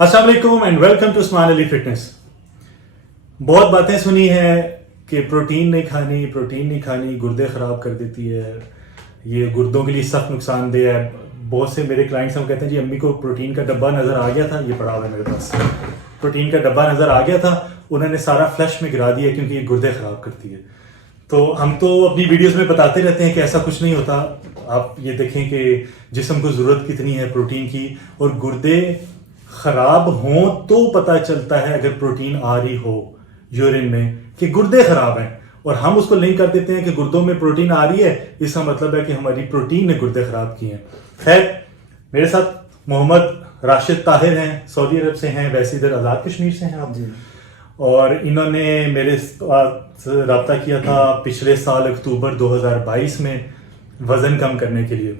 अस्सलाम वालेकुम and welcome to Usman Ali fitness. बहुत बातें सुनी है कि प्रोटीन नहीं खानी गुर्दे ख़राब कर देती है, ये गुर्दों के लिए सख्त नुकसानदेह है। बहुत से मेरे क्लाइंट्स हम कहते हैं जी अम्मी को प्रोटीन का डब्बा नज़र आ गया था, ये पड़ा हुआ है मेरे पास, प्रोटीन का डब्बा नज़र आ गया था, उन्होंने सारा फ्लश में गिरा दिया क्योंकि ये गुर्दे ख़राब करती है। तो हम तो अपनी वीडियोस में बताते रहते हैं कि ऐसा कुछ नहीं होता। आप ये देखें कि जिस्म को ज़रूरत कितनी है प्रोटीन की, और गुर्दे ख़राब हों तो पता चलता है अगर प्रोटीन आ रही हो यूरिन में कि गुर्दे ख़राब हैं, और हम उसको लिंक कर देते हैं कि गुर्दों में प्रोटीन आ रही है, इसका मतलब है कि हमारी प्रोटीन ने गुर्दे ख़राब किए हैं। खैर, मेरे साथ मोहम्मद राशिद ताहिर हैं, सऊदी अरब से हैं, वैसे इधर आज़ाद कश्मीर से हैं आप जी। और इन्होंने मेरे साथ रब्ता किया था पिछले साल अक्टूबर 2022 में वज़न कम करने के लिए।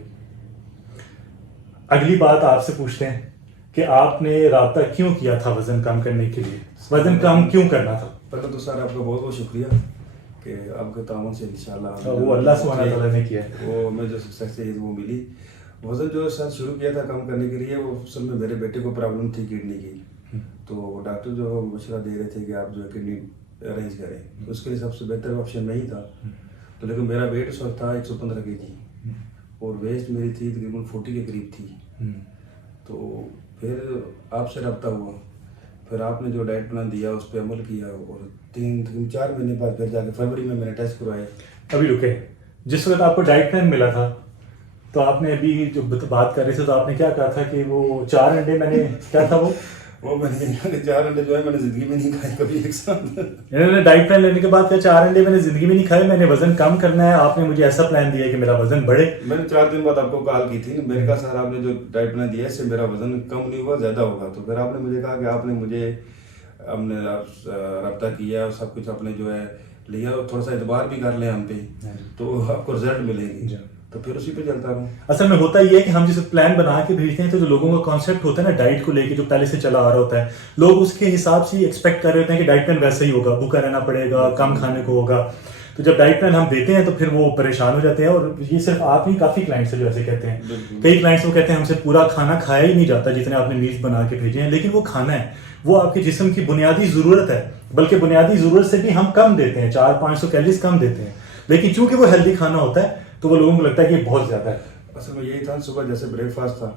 अगली बात आपसे पूछते हैं कि आपने रब्ता क्यों किया था वज़न कम करने के लिए, वज़न कम क्यों करना था? पहले तो सर आपका बहुत बहुत शुक्रिया कि आपके ताउन से इंशाल्लाह वो अल्लाह सुब्हानहू तआला ने किया है, वो मैं जो सक्सेस है वो मिली। वज़न जो सर शुरू किया था कम करने के लिए, वो असल में मेरे बेटे को प्रॉब्लम थी किडनी की, तो डॉक्टर जो मशवरा दे रहे थे कि आप जो है किडनी अरेंज करें, तो उसके लिए सबसे बेहतर ऑप्शन नहीं था। तो लेकिन मेरा वेट उस वक्त था 115 kg और वेस्ट मेरी थी तकरीबन 40 के करीब थी। तो फिर आपसे रब्ता हुआ, फिर आपने जो डाइट प्लान दिया उस पर अमल किया, और 3-4 महीने बाद फिर जाके फरवरी में मैंने टेस्ट करवाए। अभी रुके, जिस वक्त आपको डाइट प्लान मिला था तो आपने अभी जो बात कर रहे थे तो आपने क्या कहा था कि वो 4 अंडे मैंने क्या था वो मैंने 4 अंडे जो है मैंने जिंदगी में नहीं खाए कभी एक साथ। इन्होंने डाइट प्लान लेने के बाद क्या 4 अंडे मैंने जिंदगी में नहीं खाए, मैंने वजन कम करना है, आपने मुझे ऐसा प्लान दिया कि मेरा वजन बढ़े। मैंने 4 दिन बाद आपको कॉल की थी, मैंने कहा सर आपने जो डाइट प्लान दिया है इससे मेरा वजन कम नहीं हुआ, ज्यादा होगा। तो फिर आपने मुझे कहा कि हमने रब्ता किया और सब कुछ आपने जो है लिया, और थोड़ा सा एतबार भी कर लें हम पे तो आपको रिजल्ट मिलेंगे। तो फिर उसी पे चलता रहूं। असल में होता ये है कि हम जिस प्लान बना के भेजते हैं तो जो लोगों का कॉन्सेप्ट होता है ना डाइट को लेके, जो पहले से चला आ रहा होता है, लोग उसके हिसाब से एक्सपेक्ट कर रहे होते हैं कि डाइट प्लान वैसा ही होगा, भूखा रहना पड़ेगा, कम खाने को होगा। तो जब डाइट प्लान हम देते हैं तो फिर वो परेशान हो जाते हैं। और ये सिर्फ आप नहीं, काफी क्लाइंट्स है जो ऐसे कहते हैं। कई क्लाइंट्स वो कहते हैं हमसे पूरा खाना खाया ही नहीं जाता जितने आपने मील्स बना के भेजे हैं, लेकिन वो खाना है, वो आपके जिस्म की बुनियादी जरूरत है, बल्कि बुनियादी जरूरत से भी हम कम देते हैं, 400-500 कैलोरीज कम देते हैं, लेकिन चूंकि वो हेल्दी खाना होता है तो वो लोगों को लगता है कि बहुत ज्यादा है। असल में यही था, सुबह जैसे ब्रेकफास्ट था,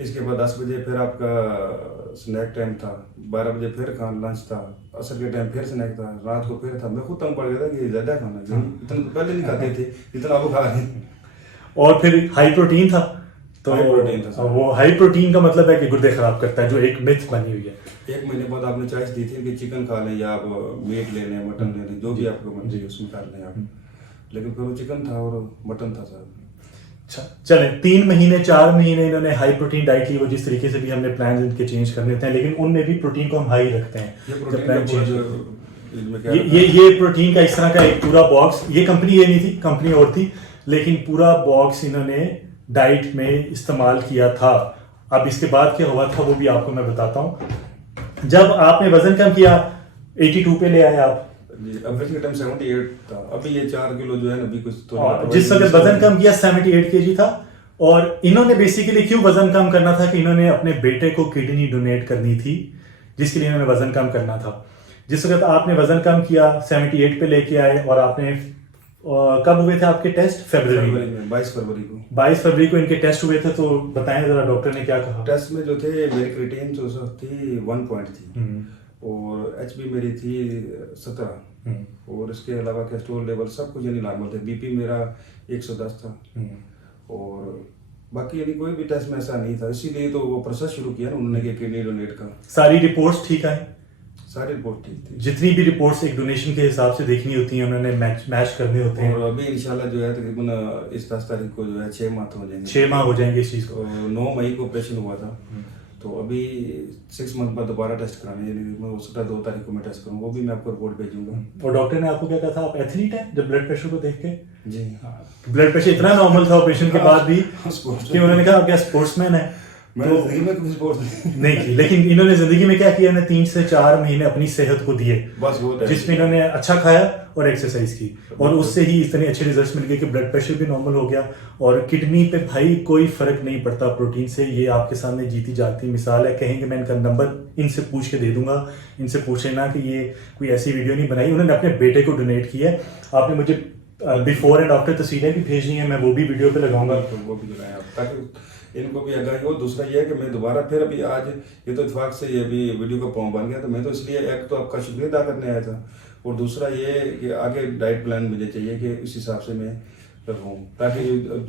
इसके बाद 10 बजे फिर आपका स्नैक टाइम था, 12 बजे फिर लंच था, असर के टाइम फिर स्नैक था, रात को फिर था। मैं खुद तंग पड़ गया था कि ज्यादा खाना, इतना पहले नहीं खाते थे जितना आप खा रहे हैं। और फिर हाई प्रोटीन था, तो हाई प्रोटीन था सर। वो हाई प्रोटीन का मतलब है कि गुर्दे खराब करता है, जो एक मिथ बनी हुई है। 1 महीने बाद आपने चॉइस दी थी कि चिकन खा लें या आप मीट ले लें, मटन ले लें, जो भी आपको मर्जी उसमें कर लें आप। लेकिन फिर वो चिकन था और मटन था सर। अच्छा चले, 3 महीने 4 महीने इन्होंने हाई प्रोटीन डाइट ली, वो जिस तरीके से भी हमने प्लान इनके चेंज करने होते हैं, लेकिन उनमें भी प्रोटीन को हम हाई रखते हैं। ये प्रोटीन का इस तरह का एक पूरा बॉक्स, ये कंपनी ये नहीं थी, कंपनी और थी, लेकिन पूरा बॉक्स इन्होंने डाइट में इस्तेमाल किया था। अब इसके बाद क्या हुआ था वो भी आपको मैं बताता हूँ। जब आपने वजन कम किया 82 पे ले आए आप, एवरेज के टाइम 78 था, अभी ये 4 किलो जो है ना अभी कुछ तो जिस वक्त वजन कम किया 78 kg था। और इन्होंने बेसिकली क्यों वजन कम करना था कि इन्होंने अपने बेटे को किडनी डोनेट करनी थी, जिसके लिए इन्होंने वजन कम करना था। जिस वक्त आपने वजन कम किया 78 पे लेके आए, और आपने कब हुए थे आपके टेस्ट? फरवरी में, 22 फरवरी को। 22 फरवरी को इनके टेस्ट हुए थे। तो बताएं जरा डॉक्टर ने क्या कहा? टेस्ट में जो थे मेरी क्रिएटिनिन जो थी 1 पॉइंट थी, और एचबी मेरी थी 17, और इसके अलावा कोलेस्ट्रॉल लेवल सब कुछ यानी नॉर्मल थे। बीपी मेरा 110 था, और बाकी यानी कोई भी टेस्ट में ऐसा नहीं था। इसीलिए तो वो प्रोसेस शुरू किया ना उन्होंने कि किडनी डोनेट का। सारी रिपोर्ट्स ठीक आई? सारी रिपोर्ट ठीक थी। जितनी भी रिपोर्ट्स एक डोनेशन के हिसाब से देखनी होती हैं उन्होंने मैच करने होते हैं। और अभी इंशाल्लाह जो है तकरीबन इस 10 तारीख को जो है 6 माह हो जाएंगे। 6 माह हो जाएंगे इस चीज को। 9 मई को ऑपरेशन हुआ था, तो अभी 6 मंथ बाद दोबारा टेस्ट कराने, यानी मैं हो सकता है 2 तारीख को मैं टेस्ट करूँ, वो भी मैं आपको रिपोर्ट भेजूंगा। और डॉक्टर ने आपको क्या कहा था? आप एथलीट हैं? जब ब्लड प्रेशर को देख के जी ब्लड प्रेशर इतना नॉर्मल था ऑपरेशन के बाद भी कि उन्होंने कहा आप क्या स्पोर्ट्समैन है? मैंने जिंदगी में कभी स्पोर्ट्स नहीं की, लेकिन इन्होंने जिंदगी में क्या किया ना, 3 से 4 महीने अपनी सेहत को दिए, बस वो है। जिसमें इन्होंने अच्छा खाया और एक्सरसाइज की, और उससे ही इतने अच्छे रिजल्ट्स मिल गए कि ब्लड प्रेशर भी नॉर्मल हो गया, और किडनी पे भाई कोई फर्क नहीं पड़ता प्रोटीन से। ये आपके सामने जीती जागती मिसाल है। कहेंगे मैं इनका नंबर इनसे पूछ के दे दूंगा, इनसे पूछ लेना कि ये कोई ऐसी वीडियो नहीं बनाई, उन्होंने अपने बेटे को डोनेट किया है। आपने मुझे बिफोर एंड आफ्टर तस्वीरें भी भेजनी है, मैं वो भी वीडियो पे लगाऊंगा। तो वो भी लगाएं आप, ताकि इनको भी आगाही हो। दूसरा ये है कि मैं दोबारा फिर अभी आज ये तो इत्तेफाक से ये भी वीडियो का पॉइंट बन गया, तो मैं तो इसलिए एक तो आपका शुक्रिया अदा करने आया था, और दूसरा ये कि आगे डाइट प्लान मुझे चाहिए कि उस हिसाब से मैं रहूँ, ताकि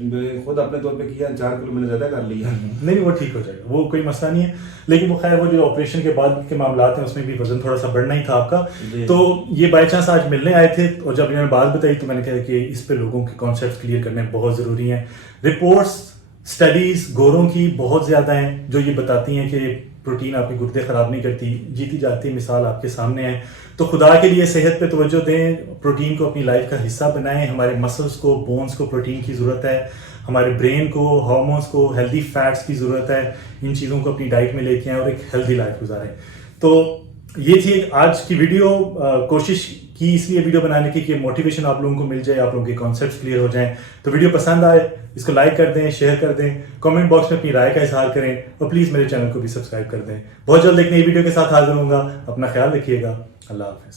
मैं खुद अपने तौर पे किया 4 किलो मैंने ज़्यादा कर लिया। नहीं, वो ठीक हो जाएगा, वो कोई मसला नहीं है। लेकिन वो खैर वो जो ऑपरेशन के बाद के मामला हैं उसमें भी वजन थोड़ा सा बढ़ना ही था आपका। तो ये बाई चांस आज मिलने आए थे, और जब इन्होंने बात बताई तो मैंने कहा कि इस पे लोगों के कॉन्सेप्ट क्लियर करने बहुत ज़रूरी हैं। रिपोर्ट्स स्टडीज़ गोरों की बहुत ज़्यादा हैं जो ये बताती हैं कि प्रोटीन आपके गुर्दे ख़राब नहीं करती, जीती जाती मिसाल आपके सामने है। तो खुदा के लिए सेहत पे तवज्जो दें, प्रोटीन को अपनी लाइफ का हिस्सा बनाएं। हमारे मसल्स को, बोन्स को प्रोटीन की ज़रूरत है, हमारे ब्रेन को, हार्मोन्स को, हेल्दी फैट्स की ज़रूरत है। इन चीज़ों को अपनी डाइट में लेके आएँ और एक हेल्दी लाइफ गुजारें। तो ये थी आज की वीडियो। कोशिश की इसलिए वीडियो बनाने की कि मोटिवेशन आप लोगों को मिल जाए, आप लोगों के कॉन्सेप्ट्स क्लियर हो जाएं। तो वीडियो पसंद आए इसको लाइक कर दें, शेयर कर दें, कमेंट बॉक्स में अपनी राय का इजहार करें, और प्लीज़ मेरे चैनल को भी सब्सक्राइब कर दें। बहुत जल्द एक नई वीडियो के साथ हाजिर होऊंगा। अपना ख्याल रखिएगा। अल्लाह हाफिज़।